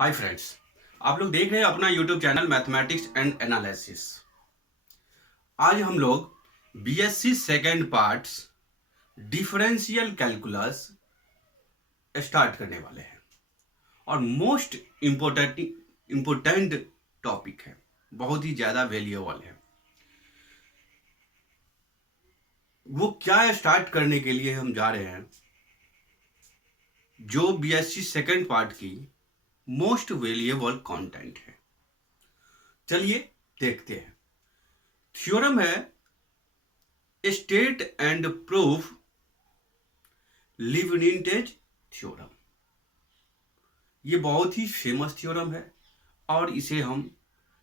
Hi friends, आप लोग देख रहे हैं अपना YouTube channel mathematics and analysis. आज हम लोग BSc second parts differential calculus start करने वाले हैं और मोस्ट इम्पोर्टेंट टॉपिक है, बहुत ही ज़्यादा वैल्यूएबल है। वो क्या स्टार्ट करने के लिए हम जा रहे हैं, जो बीएससी सेकेंड पार्ट की मोस्ट वैल्यूएबल कंटेंट है। चलिए देखते हैं। थ्योरम है state and proof Leibniz theorem. ये बहुत ही फेमस थ्योरम है और इसे हम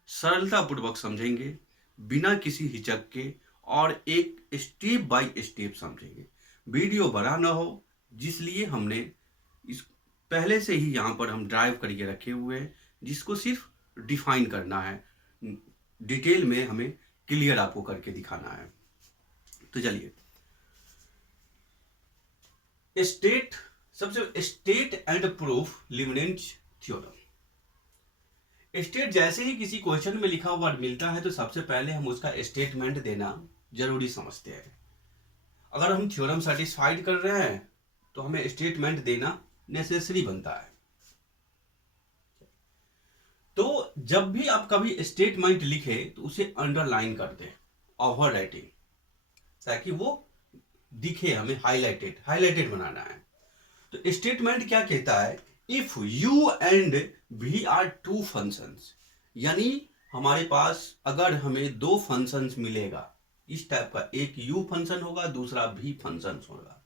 सरलतापूर्वक समझेंगे, बिना किसी हिचक के, और एक स्टेप बाय स्टेप समझेंगे। वीडियो बड़ा ना हो, जिसलिए हमने इस पहले से ही यहाँ पर हम ड्राइव करके रखे हुए हैं, जिसको सिर्फ डिफाइन करना है, डिटेल में हमें क्लियर आपको करके दिखाना है। तो चलिए, state and proof Leibniz theorem. State जैसे ही किसी क्वेश्चन में लिखा हुआ मिलता है तो सबसे पहले हम उसका स्टेटमेंट देना जरूरी समझते हैं। अगर हम थ्योरम सेटिस्फाइड कर रहे हैं तो हमें स्टेटमेंट देना नेसेसरी बनता है। तो जब भी आप कभी स्टेटमेंट लिखे तो उसे अंडरलाइन कर दें, ओवर राइटिंग, ताकि वो दिखे, हमें हाईलाइटेड बनाना है। तो स्टेटमेंट क्या कहता है? If u and v are two functions, यानी हमारे पास अगर हमें दो फंक्शंस मिलेगा, इस टाइप का, एक u फंक्शन होगा, दूसरा v फंक्शन होगा,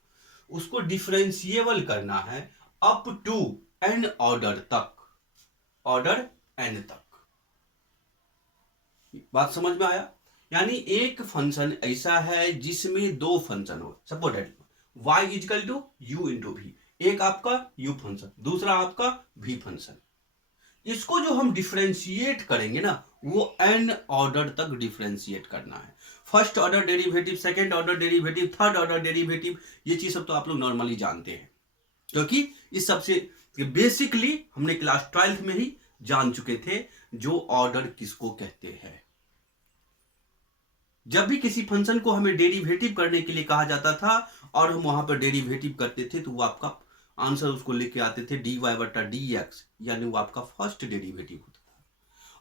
उसको डिफरेंशिएबल करना है अप टू n ऑर्डर तक, ऑर्डर n तक। बात समझ में आया? यानी एक फंक्शन ऐसा है जिसमें दो फंक्शन हो, suppose y is equal to u into v, एक आपका u फंक्शन, दूसरा आपका v फंक्शन। इसको जो हम डिफरेंशिएट करेंगे ना, वो n ऑर्डर तक डिफरेंशिएट करना है। First order derivative, second order derivative, third order derivative, ये चीज सब तो आप लोग नॉर्मली जानते हैं, क्योंकि इस सबसे बेसिकली हमने क्लास 12th में ही जान चुके थे जो ऑर्डर किसको कहते हैं। जब भी किसी फंक्शन को हमें डेरिवेटिव करने के लिए कहा जाता था और हम वहां पर डेरिवेटिव करते थे, तो वो आपका आंसर उसको लेके आते थे dy बटा dx, यानी वो आपका फर्स्ट डेरिवेटिव होता था।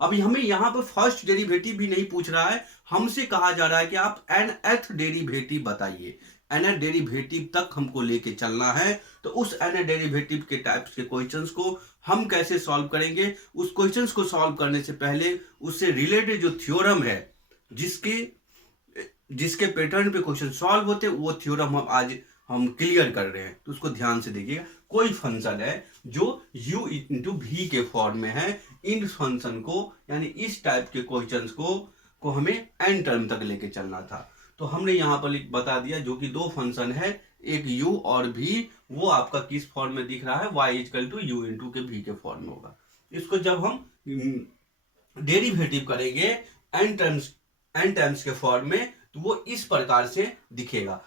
अभी हमें यहां पर फर्स्ट डेरिवेटिव भी नहीं पूछ रहा है, हमसे कहा जा रहा है कि आप nth डेरिवेटिव बताइए। nth डेरिवेटिव तक हमको लेके चलना है, तो उस nth डेरिवेटिव के टाइप्स के क्वेश्चंस को हम कैसे सॉल्व करेंगे? उस क्वेश्चंस को सॉल्व करने से पहले उससे रिलेटेड जो थ्योरम है, जिसके पैटर्न पे क्वेश्चन सॉल्व होते, वो थ्योरम आज हम क्लियर कर रहे हैं। तो उसको ध्यान से देखिएगा। कोई फंक्शन है जो u इंटू भी के फॉर्म में है, इन फंक्शन को, यानी इस टाइप के क्वेश्चंस को हमें n टर्म तक लेके चलना था। तो हमने यहाँ पर बता दिया, जो कि दो फंक्शन है, एक u और v, वो आपका किस फॉर्म में दिख रहा है? y is equal to u into के v के फॉर्म में होगा। इसको जब हम डेरिवेटिव करेंगे n टर्म्स के फॉर्म में, तो वो इस प्रकार से दिखेगा।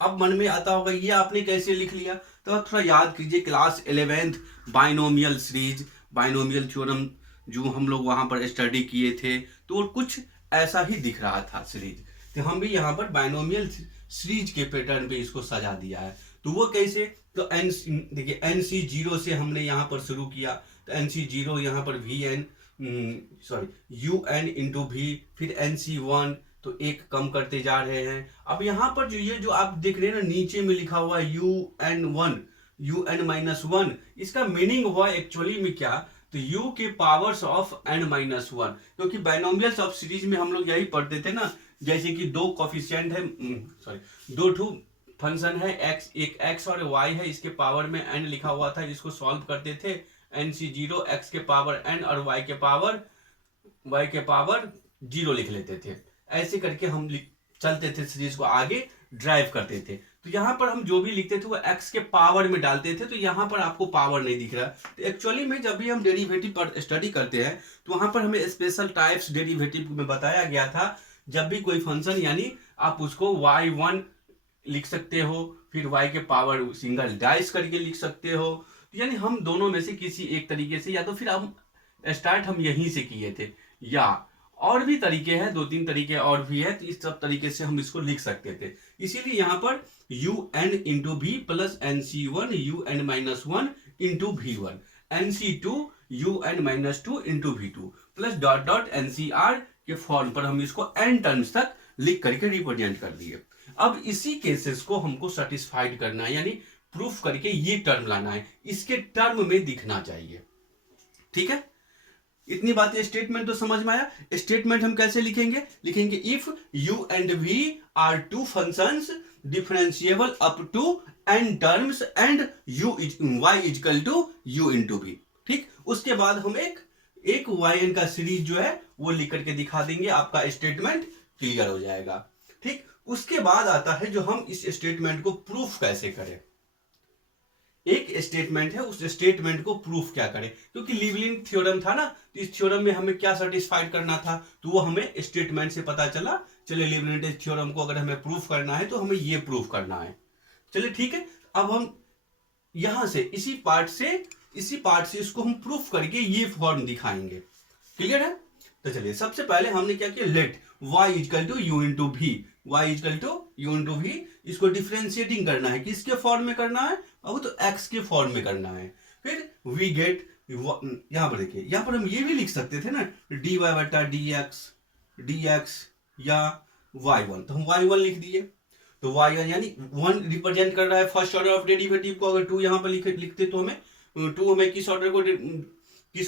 अब मन में आता होगा ये आपने कैसे लिख लिया? तो थोड़ा याद कीजिए, class 11th binomial series, binomial theorem जो हम लोग वहां पर स्टडी किए थे, तो कुछ ऐसा ही दिख रहा था सीरीज। तो हम भी यहाँ पर बाइनोमियल सीरीज के पैटर्न पे इसको सजा दिया है। तो वो कैसे? तो देखिए, NC0 से हमने यहाँ पर शुरू किया, तो NC0 यहाँ पर UN इंटू भी, फिर NC1, तो एक कम करते जा रहे हैं। अब यहाँ पर जो आप देख रहे हैं ना, नीचे में लिखा हुआ है UN-1, इसका मीनिंग हुआ एक्चुअली में क्या? तो u के पावर्स ऑफ n-1, क्योंकि बाइनोमियल्स ऑफ सीरीज में हम लोग यही पढ़ते थे ना, जैसे कि दो कोफिशिएंट है, दो ठू फंक्शन है, एक x और y है, इसके पावर में n लिखा हुआ था, जिसको सॉल्व करते थे। NC0 x के पावर n और y के पावर 0 लिख लेते थे। ऐसे करके हम चलते थे, सीरीज को आगे ड्राइव करते थे। तो यहाँ पर हम जो भी लिखते थे वो x के पावर में डालते थे, तो यहाँ पर आपको पावर नहीं दिख रहा। तो एक्चुअली में जब भी हम डेरिवेटिव पर स्टडी करते हैं, तो वहां पर हमें स्पेशल टाइप्स डेरिवेटिव में बताया गया था। जब भी कोई फंक्शन, यानी आप उसको y1 लिख सकते हो, फिर y के पावर सिंगल डाइस करके लिख सकते हो, यानी हम दोनों में से किसी एक तरीके से, या तो फिर हम स्टार्ट हम यहीं से किए थे, या और भी तरीके हैं, 2-3 तरीके और भी है, तो इस सब तरीके से हम इसको लिख सकते थे। इसीलिए यहाँ पर un इंटू भी plus nc1 un minus one into v1 nc2 un minus two into v2 plus dot dot ncr के फॉर्म पर हम इसको n टर्म्स तक लिख करके रिप्रेजेंट कर दिए। अब इसी केसेस को हमको सेटिस्फाइड करना है, यानी प्रूफ करके ये टर्म लाना है, इसके टर्म में दिखना चाहिए। ठीक है, इतनी बातें, स्टेटमेंट तो समझ में आया। स्टेटमेंट हम कैसे लिखेंगे? लिखेंगे if u and v are two functions differentiable up to n terms and y equal to u into v। ठीक, उसके बाद हम एक yn का सीरीज जो है वो लिख करके दिखा देंगे, आपका स्टेटमेंट क्लियर हो जाएगा। ठीक, उसके बाद आता है जो हम इस स्टेटमेंट को प्रूफ कैसे करें। एक स्टेटमेंट है, उस स्टेटमेंट को प्रूफ क्या करें, क्योंकि लिवलिन थ्योरम था ना, तो इस थ्योरम में हमें क्या सेटिस्फाइड करना था, तो वो हमें स्टेटमेंट से पता चला। चलिए, लिवलिन थ्योरम को अगर हमें प्रूफ करना है तो हमें ये प्रूफ करना है। चलिए ठीक है, अब हम यहां से इसी पार्ट से इसको हम प्रूफ करके ये फॉर्म दिखाएंगे। क्लियर है? तो चलिए, सबसे पहले हमने क्या किया, let y equal to u into v, y equal to u into v, इसको डिफ्रेंशिएटिंग करना है, किसके फॉर्म में करना है, अब तो x के फॉर्म में करना है। फिर वी गेट, यहां पर देखिए, यहां पर हम ये भी लिख सकते थे ना, dy बटा dx या y1, तो हम y1 लिख दिए। तो y1 यानी 1 रिप्रेजेंट कर रहा है फर्स्ट ऑर्डर ऑफ डेरिवेटिव को। अगर 2 यहां पर लिखते तो हमें 2 हमें किस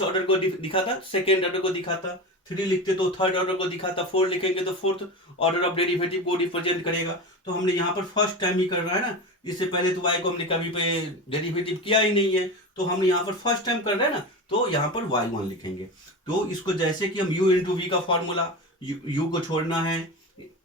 ऑर्डर को दिखाता, सेकेंड ऑर्डर को दिखाता। 3 लिखते तो थर्ड ऑर्डर को दिखाता। 4 लिखेंगे तो फोर्थ ऑर्डर ऑफ डेरिवेटिव को रिप्रेजेंट करेगा। तो हमने यहाँ पर फर्स्ट टाइम ही कर रहा है ना, इससे पहले तो y को हमने कभी पे डेरिवेटिव किया ही नहीं है, तो हमने यहाँ पर फर्स्ट टाइम कर रहे हैं ना, तो यहाँ पर y1 लिखेंगे। तो इसको जैसे कि हम u इंटू वी का फॉर्मूला, u को छोड़ना है,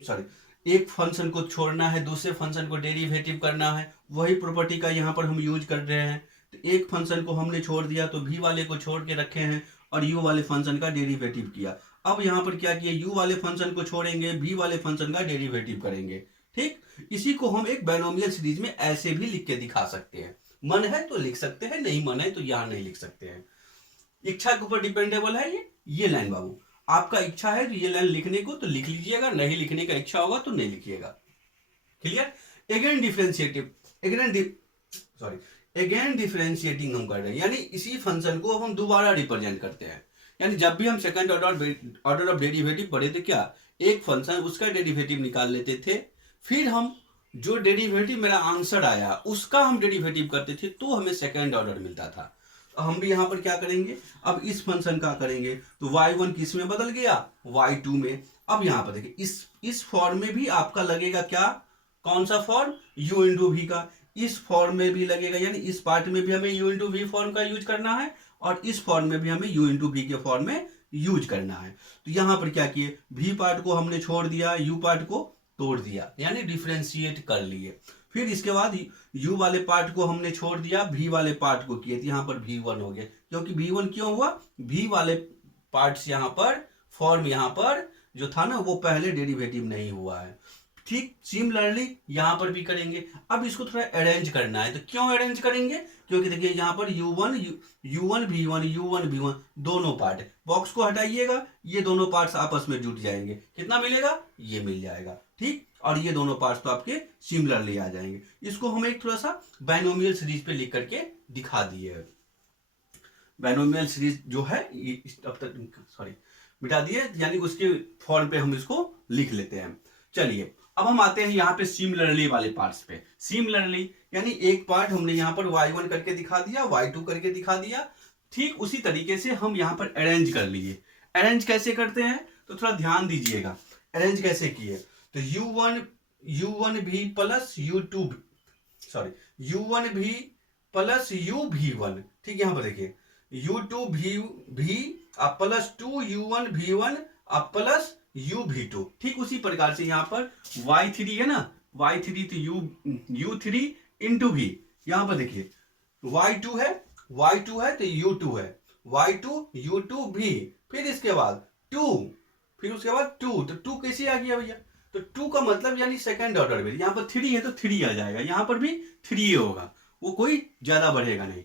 सॉरी, एक फंक्शन को छोड़ना है, दूसरे फंक्शन को डेरिवेटिव करना है, वही प्रॉपर्टी का यहाँ पर हम यूज कर रहे हैं। तो एक फंक्शन को हमने छोड़ दिया तो v वाले को छोड़ के रखे हैं और u वाले फंक्शन का डेरिवेटिव किया। अब यहाँ पर क्या किया, u वाले फंक्शन को छोड़ेंगे, v वाले फंक्शन का डेरिवेटिव करेंगे। ठीक, इसी को हम एक बायनोमियल सीरीज में ऐसे भी लिख के दिखा सकते हैं। मन है तो लिख सकते हैं, नहीं मन है तो यहाँ नहीं लिख सकते हैं। इच्छा के ऊपर डिपेंडेबल है ये लाइन बाबू। आपका इच्छा है तो ये लाइन लिखने को तो लिख लीजिएगा, नहीं लिखने का इच्छा होगा तो नहीं लिखिएगा। क्लियर? अगेन डिफरेंशिएटिंग हम कर रहे हैं, यानी इसी फंक्शन को हम दोबारा रिप्रेजेंट करते हैं। यानी जब भी हम सेकंड ऑर्डर ऑफ डेरिवेटिव पढ़े थे, क्या एक फंक्शन उसका डेरिवेटिव निकाल लेते थे, फिर हम जो डेरिवेटिव मेरा आंसर आया उसका हम डेरिवेटिव करते थे, तो हमें सेकंड ऑर्डर मिलता था। हम भी यहाँ पर क्या करेंगे, अब इस फंक्शन का करेंगे, तो y1 किस में बदल गया, y2 में। अब यहाँ पर देखिए, इस फॉर्म में भी आपका लगेगा क्या, कौन सा फॉर्म, u इंटू वी का। इस फॉर्म में भी लगेगा, यानी इस पार्ट में भी हमें u इंटू वी फॉर्म का यूज करना है, और इस फॉर्म में भी हमें u इंटू वी के फॉर्म में यूज करना है। तो यहाँ पर क्या किए, v पार्ट को हमने छोड़ दिया, u पार्ट को तोड़ दिया, यानी डिफ्रेंशिएट कर लिए। फिर इसके बाद u वाले पार्ट को हमने छोड़ दिया, v वाले पार्ट को किए, यहाँ पर v1 हो गया। क्योंकि v1 क्यों हुआ, v वाले पार्ट्स यहाँ पर, फॉर्म यहाँ पर जो था ना वो पहले डेरिवेटिव नहीं हुआ है। ठीक, सिमिलरली यहाँ पर भी करेंगे। अब इसको थोड़ा अरेंज करना है, तो क्यों अरेंज करेंगे, क्योंकि देखिए यहाँ पर u1 v1 दोनों पार्ट है। बॉक्स को हटाइएगा, ये दोनों पार्ट्स आपस में जुट जाएंगे, कितना मिलेगा, ये मिल जाएगा। ठीक, और ये दोनों पार्ट्स तो आपके सिमिलरली आ जाएंगे। इसको हम एक थोड़ा सा बायनोमियल सीरीज पे लिख करके दिखा दिए। बायनोमियल सीरीज जो है अब तक, सॉरी, मिटा दिए, यानी उसके फॉर्म पे हम इसको लिख लेते हैं। चलिए, अब हम आते हैं यहाँ पे सिमिलरली वाले पार्ट्स पे। सिमिलरली यानी एक पार्ट हमने यहाँ पर y1 करके दिखा दिया, y2 करके दिखा दिया। ठीक उसी तरीके से हम यहाँ पर अरेंज कर लिए। अरेंज कैसे करते हैं, तो थोड़ा ध्यान दीजिएगा, अरेंज कैसे किए। तो u1 भी प्लस u1 भी प्लस uv1। ठीक, यहाँ पर देखिए u2 भी plus 2u1 v1 plus uv2। ठीक उसी प्रकार से यहाँ पर y3 है ना, y3 तो u3 इंटू भी, यहाँ पर देखिए y2 है तो u2 है, y2 u2 भी, फिर इसके बाद 2, फिर उसके बाद 2, तो 2 कैसे आ गया भैया, तो 2 का मतलब यानी सेकंड ऑर्डर में। यहाँ पर 3 है तो 3 आ जाएगा, यहाँ पर भी 3 होगा, वो कोई ज्यादा बढ़ेगा नहीं।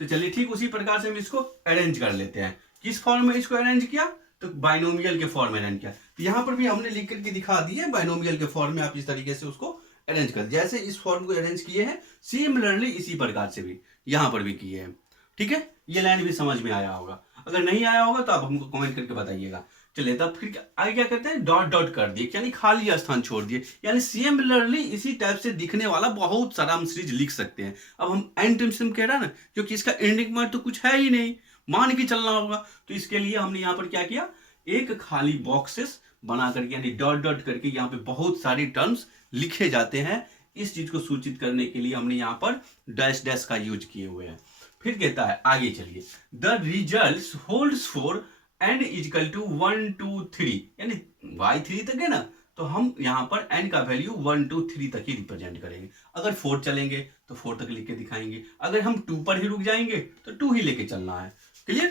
तो चलिए ठीक उसी प्रकार से हम इसको अरेंज कर लेते हैं। किस फॉर्म में इसको अरेंज किया, तो बाइनोमियल के फॉर्म में अरेंज किया। तो यहाँ पर भी हमने लिख करके दिखा दिया है, बाइनोमियल के फॉर्म में आप इस तरीके से उसको अरेंज कर, जैसे इस फॉर्म को अरेंज किए हैं सिमिलरली इसी प्रकार से भी यहाँ पर भी किए हैं। ठीक है, ये लाइन भी समझ में आया होगा। अगर नहीं आया होगा तो आप हमको कमेंट करके बताइएगा। चलिए तब फिर आगे क्या करते हैं, डॉट डॉट कर दिए, यानी खाली स्थान छोड़ दिए, यानी सिमिलरली इसी टाइप से दिखने वाला बहुत सारा हम सीरीज लिख सकते हैं। अब हम एंड टाइम से कह रहा है ना, क्योंकि इसका एंडिंग वर्ड तो कुछ है ही नहीं, मान के चलना होगा। तो इसके लिए हमने यहाँ पर क्या किया, एक खाली बॉक्सेस बना करके यानी डॉट डॉट करके यहाँ पे बहुत सारी टर्म्स लिखे जाते हैं। इस चीज को सूचित करने के लिए हमने यहाँ पर डैश डैश का यूज किए हुए हैं। फिर कहता है आगे चलिए, the result holds for n is equal to 1 2 3, यानी y3 तक है ना, तो हम यहाँ पर n का वैल्यू 1 2 3 तक ही रिप्रेजेंट करेंगे। अगर 4 चलेंगे तो 4 तक लिख के दिखाएंगे, अगर हम 2 पर ही रुक जाएंगे तो 2 ही लेके चलना है। क्लियर,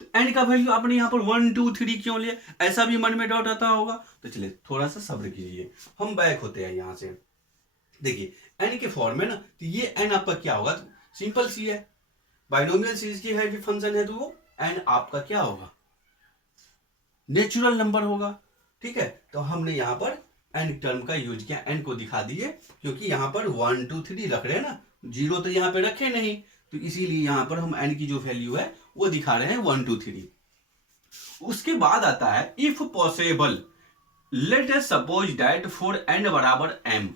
तो n का वैल्यू आपने यहाँ पर 1 2 3 क्यों लिया, ऐसा भी मन में डाउट आता होगा। तो चलिए थोड़ा सा सब्र कीजिए, हम बैक होते हैं यहाँ से। देखिए n के फॉर्म में ना, तो ये n आपका क्या होगा, सिंपल सी है, बाइनोमियल सीरीज की है फंक्शन है, तो वो n आपका क्या होगा, नेचुरल नंबर होगा। ठीक है, तो हमने यहाँ पर n टर्म का यूज किया, n को दिखा दिए, क्योंकि यहाँ पर 1 2 3 रख रहे हैं ना, 0 तो यहाँ पे रखे नहीं, तो इसीलिए यहाँ पर हम n की जो वैल्यू है वो दिखा रहे हैं 1 2 3। उसके बाद आता है if possible let us suppose that for n बराबर m,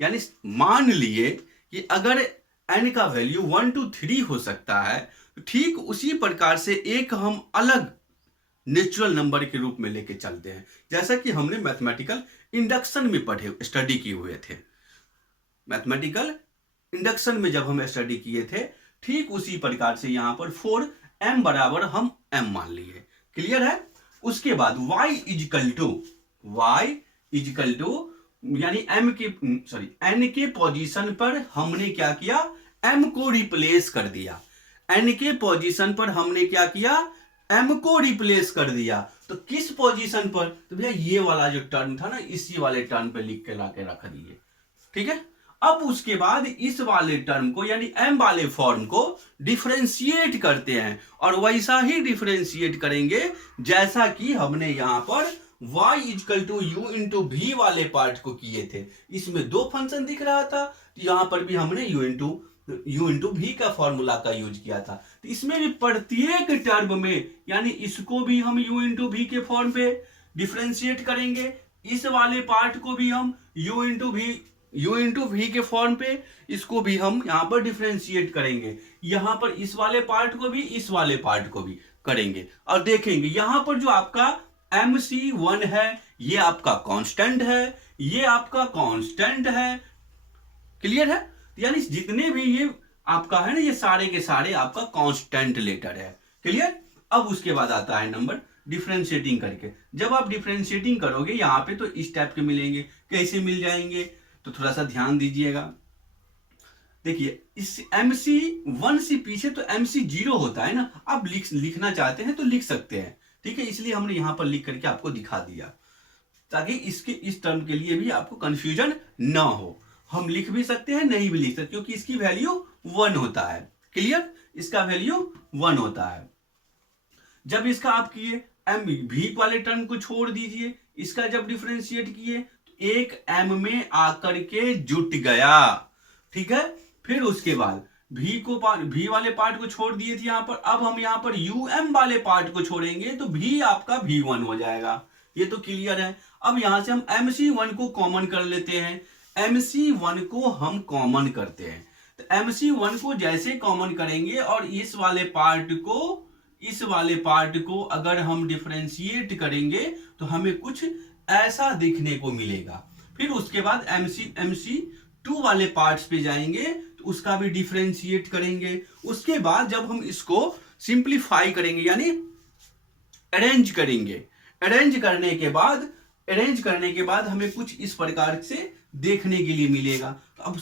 यानी मान लिए कि अगर n का वैल्यू 1 2 3 हो सकता है, तो ठीक उसी प्रकार से एक हम अलग नेचुरल नंबर के रूप में लेके चलते हैं, जैसा कि हमने मैथमेटिकल इंडक्शन में पढ़े स्टडी किए हुए थे। मैथमेटिकल इंडक्शन में जब हम स्टडी किए थे, ठीक उसी प्रकार से यहाँ पर 4m बराबर हम m मान लिए। क्लियर है। उसके बाद y इजिकल टू यानी n के पोजीशन पर हमने क्या किया, m को रिप्लेस कर दिया। n के पोजीशन पर हमने क्या किया, m को रिप्लेस कर दिया। तो किस पोजीशन पर, तो भैया ये वाला जो टर्म था ना, इसी वाले टर्म पे लिख के लाके रख दिए। ठीक है, अब उसके बाद इस वाले टर्म को यानी m वाले फॉर्म को डिफरेंशिएट करते हैं, और वैसा ही डिफरेंशिएट करेंगे जैसा कि हमने यहां पर y is equal to u into v वाले पार्ट को किए थे। इसमें दो फंक्शन दिख रहा था, तो यहां पर भी हमने यू इंटू भी का फॉर्मूला का यूज किया था। तो इसमें भी प्रत्येक टर्म में यानी इसको भी हम यू इंटू भी के फॉर्म पे डिफरेंशिएट करेंगे, इस वाले पार्ट को भी हम यू इंटू भी के फॉर्म पे इसको भी हम यहां पर डिफरेंशिएट करेंगे। यहां पर इस वाले पार्ट को भी इस वाले पार्ट को भी करेंगे, और देखेंगे यहां पर जो आपका MC1 है ये आपका कांस्टेंट है, ये आपका कांस्टेंट है। क्लियर है, यानी जितने भी ये आपका है ना, ये सारे के सारे आपका कांस्टेंट लेटर है। क्लियर। अब उसके बाद आता है नंबर डिफरेंशिएटिंग करके। जब आप डिफरेंशिएटिंग करोगे यहाँ पे तो इस टाइप के मिलेंगे। कैसे मिल जाएंगे, तो थोड़ा सा ध्यान दीजिएगा। देखिए इस MC1 से पीछे तो MC0 होता है ना, आप लिखना चाहते हैं तो लिख सकते हैं। ठीक है, इसलिए हमने यहां पर लिख करके आपको दिखा दिया, ताकि इसके इस टर्म के लिए भी आपको कंफ्यूजन ना हो। हम लिख भी सकते हैं, नहीं भी लिख सकते, क्योंकि इसकी वैल्यू 1 होता है। क्लियर, इसका वैल्यू 1 होता है। जब इसका आप किए m भी वाले टर्म को छोड़ दीजिए, इसका जब डिफरेंशिएट किए तो एक m में आकर के जुट गया। ठीक है, फिर उसके बाद भी वाले पार्ट को छोड़ दिए थे यहां पर, अब हम यहां पर um वाले पार्ट को छोड़ेंगे तो भी आपका v1 हो जाएगा। ये तो क्लियर है। अब यहां से हम MC1 को कॉमन कर लेते हैं। MC1 को हम कॉमन करते हैं, तो MC1 को जैसे कॉमन करेंगे और इस वाले पार्ट को अगर हम डिफरेंशिएट करेंगे तो हमें कुछ ऐसा देखने को मिलेगा। फिर उसके बाद MC2 वाले पार्ट्स पे जाएंगे तो उसका भी डिफरेंशिएट करेंगे। उसके बाद जब हम इसको सिंप्लीफाई करेंगे यानी अरेंज करेंगे, अरेंज करने के बाद हमें कुछ इस प्रकार से देखने के लिए मिलेगा। तो अब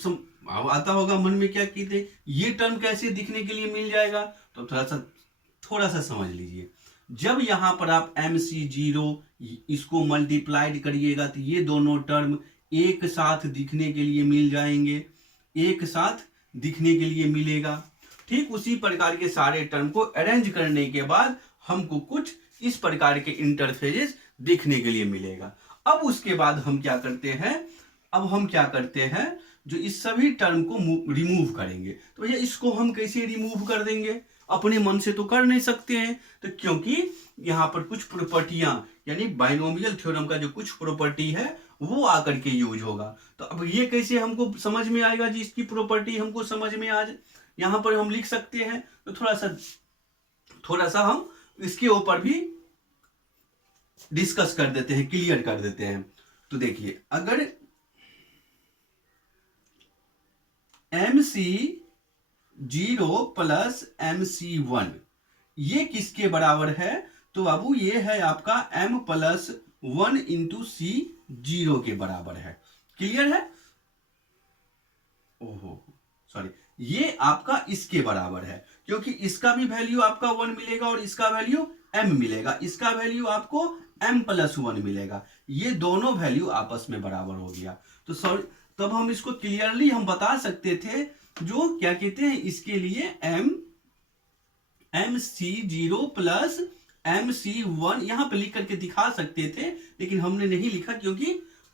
आता होगा मन में क्या कहते, ये टर्म कैसे दिखने के लिए मिल जाएगा, तो थोड़ा सा समझ लीजिए। जब यहां पर आप MC0 इसको मल्टीप्लाइड करिएगा तो ये दोनों टर्म एक साथ दिखने के लिए मिल जाएंगे, एक साथ दिखने के लिए मिलेगा। ठीक उसी प्रकार के सारे टर्म को अरेंज करने के बाद हमको कुछ इस प्रकार के इंटरफेसेस दिखने के लिए मिलेगा। अब उसके बाद हम क्या करते हैं, जो इस सभी टर्म को रिमूव करेंगे। तो भैया इसको हम कैसे रिमूव कर देंगे, अपने मन से तो कर नहीं सकते हैं, तो क्योंकि यहाँ पर कुछ प्रॉपर्टियां यानी बाइनोमियल थ्योरम का जो कुछ प्रॉपर्टी है वो आकर के यूज होगा। तो अब ये कैसे हमको समझ में आएगा जी, इसकी प्रॉपर्टी हमको समझ में आ जाए, यहाँ पर हम लिख सकते हैं। तो थोड़ा सा हम इसके ऊपर भी डिस्कस कर देते हैं, क्लियर कर देते हैं। तो देखिए, अगर MC0 प्लस MC1 ये किसके बराबर है, तो बाबू ये है आपका M प्लस 1 इंटू C0 के बराबर है। क्लियर है? ओहो सॉरी, ये आपका इसके बराबर है, क्योंकि इसका भी वैल्यू आपका 1 मिलेगा और इसका वैल्यू M मिलेगा, इसका वैल्यू आपको M प्लस 1 मिलेगा। ये दोनों वैल्यू आपस में बराबर हो गया। तो सॉरी, तब हम इसको क्लियरली हम बता सकते थे, जो क्या कहते हैं इसके लिए MC0 प्लस MC1 यहां पर लिख करके दिखा सकते थे, लेकिन हमने नहीं लिखा क्योंकि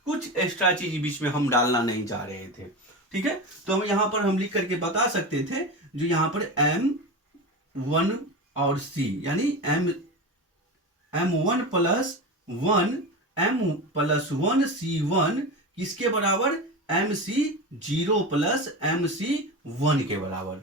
कुछ एक्स्ट्रा चीज बीच में हम डालना नहीं चाह रहे थे। ठीक है, तो हम यहां पर हम लिख करके बता सकते थे, जो यहां पर M1 और C यानी M1 plus 1 M plus 1 C1 किसके बराबर, MC0 प्लस MC1 के बराबर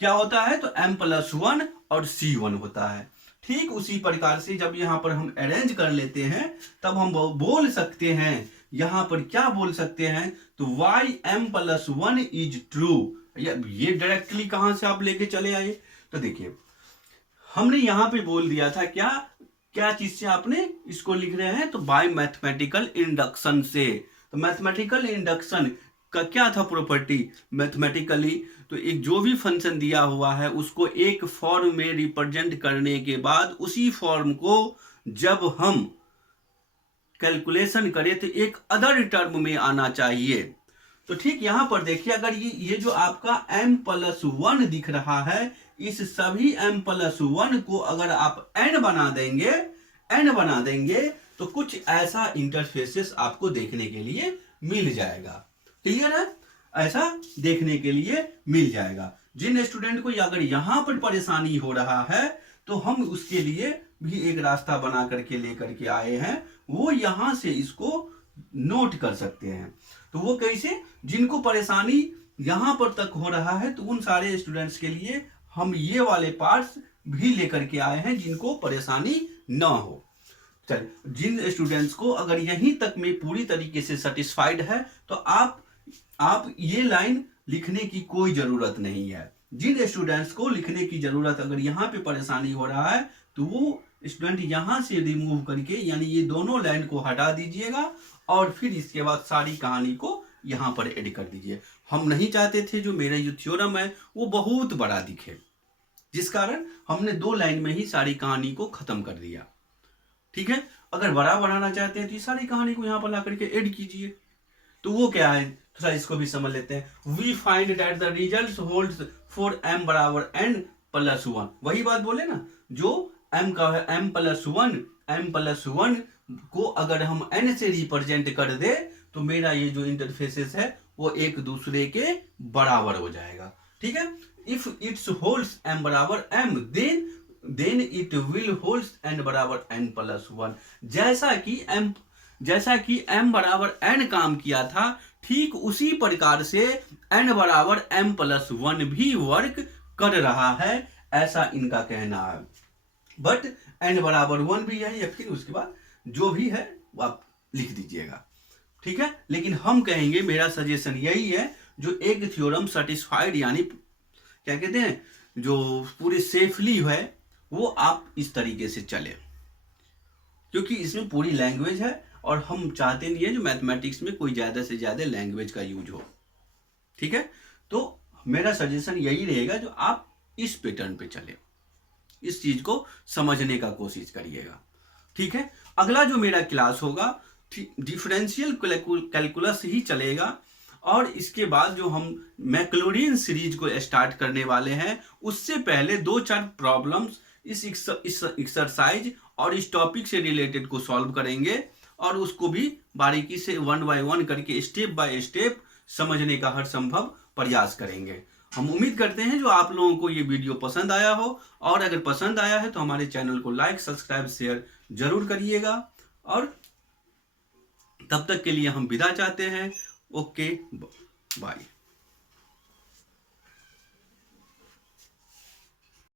क्या होता है, तो M प्लस 1 और C1 होता है। ठीक उसी प्रकार से जब यहां पर हम अरेंज कर लेते हैं, तब हम बोल सकते हैं, यहां पर क्या बोल सकते हैं, तो y M plus 1 is true. ये डायरेक्टली कहां से आप लेके चले आए, तो देखिए हमने यहां पे बोल दिया था क्या चीज से आपने इसको लिख रहे हैं, तो बाय मैथमेटिकल इंडक्शन से। तो मैथमेटिकल इंडक्शन का क्या था प्रॉपर्टी, मैथमेटिकली तो एक जो भी फंक्शन दिया हुआ है उसको एक फॉर्म में रिप्रेजेंट करने के बाद उसी फॉर्म को जब हम कैलकुलेशन करें तो एक अदर टर्म में आना चाहिए। तो ठीक यहां पर देखिए, अगर ये जो आपका m प्लस 1 दिख रहा है, इस सभी m प्लस 1 को अगर आप n बना देंगे तो कुछ ऐसा इंटरफेसेस आपको देखने के लिए मिल जाएगा। क्लियर है? ऐसा देखने के लिए मिल जाएगा। जिन स्टूडेंट को अगर यहां पर परेशानी हो रहा है, तो हम उसके लिए भी एक रास्ता बना करके लेकर के आए हैं, वो यहां से इसको नोट कर सकते हैं। तो वो कैसे, जिनको परेशानी यहां पर तक हो रहा है, तो उन सारे स्टूडेंट्स के लिए हम ये वाले पार्ट्स भी लेकर के आए हैं जिनको परेशानी ना हो। चल, जिन स्टूडेंट्स को अगर यहीं तक में पूरी तरीके से सेटिस्फाइड है, तो आप ये लाइन लिखने की कोई जरूरत नहीं है। जिन स्टूडेंट्स को लिखने की जरूरत, अगर यहाँ पे परेशानी हो रहा है, तो वो स्टूडेंट यहां से रिमूव करके यानी ये दोनों लाइन को हटा दीजिएगा और फिर इसके बाद सारी कहानी को यहां पर ऐड कर दीजिए। हम नहीं चाहते थे जो मेरा जो थ्योरम है वो बहुत बड़ा दिखे, जिस कारण हमने 2 लाइन में ही सारी कहानी को खत्म कर दिया। ठीक है, अगर बड़ा बनाना चाहते हैं तो सारी कहानी को यहां पर ला करके ऐड कीजिए। तो वो क्या है, थोड़ा इसको भी समझ लेते हैं। We find that the result holds for m बराबर n प्लस 1। वही बात बोले ना, जो m का है m प्लस 1 को अगर हम n से रिप्रेजेंट कर दे, तो मेरा ये जो इंटरफेसेस है वो एक दूसरे के बराबर हो जाएगा। ठीक है, इफ इट्स होल्ड्स m बराबर m, then it will holds n बराबर n प्लस 1। जैसा कि m बराबर n काम किया था, ठीक उसी प्रकार से n बराबर m प्लस 1 भी वर्क कर रहा है, ऐसा इनका कहना है। बट n बराबर 1 भी है, या फिर उसके बाद जो भी है वो आप लिख दीजिएगा। ठीक है, लेकिन हम कहेंगे, मेरा सजेशन यही है, जो एक थ्योरम सेटिस्फाइड यानी क्या कहते हैं, जो पूरे सेफली है, वो आप इस तरीके से चले, क्योंकि इसमें पूरी लैंग्वेज है और हम चाहते नहीं है जो मैथमेटिक्स में कोई ज्यादा से ज्यादा लैंग्वेज का यूज हो। ठीक है, तो मेरा सजेशन यही रहेगा, जो आप इस पैटर्न पे चले, इस चीज को समझने का कोशिश करिएगा। ठीक है, अगला जो मेरा क्लास होगा डिफरेंशियल कैलकुलस ही चलेगा, और इसके बाद जो हम मैक्लोरिन सीरीज को स्टार्ट करने वाले हैं, उससे पहले 2-4 प्रॉब्लम्स इस एक्सरसाइज और इस टॉपिक से रिलेटेड को सॉल्व करेंगे और उसको भी बारीकी से 1 बाय 1 करके स्टेप बाय स्टेप समझने का हर संभव प्रयास करेंगे। हम उम्मीद करते हैं जो आप लोगों को ये वीडियो पसंद आया हो, और अगर पसंद आया है तो हमारे चैनल को लाइक, सब्सक्राइब, शेयर जरूर करिएगा। और तब तक के लिए हम विदा चाहते हैं। Okay, bye.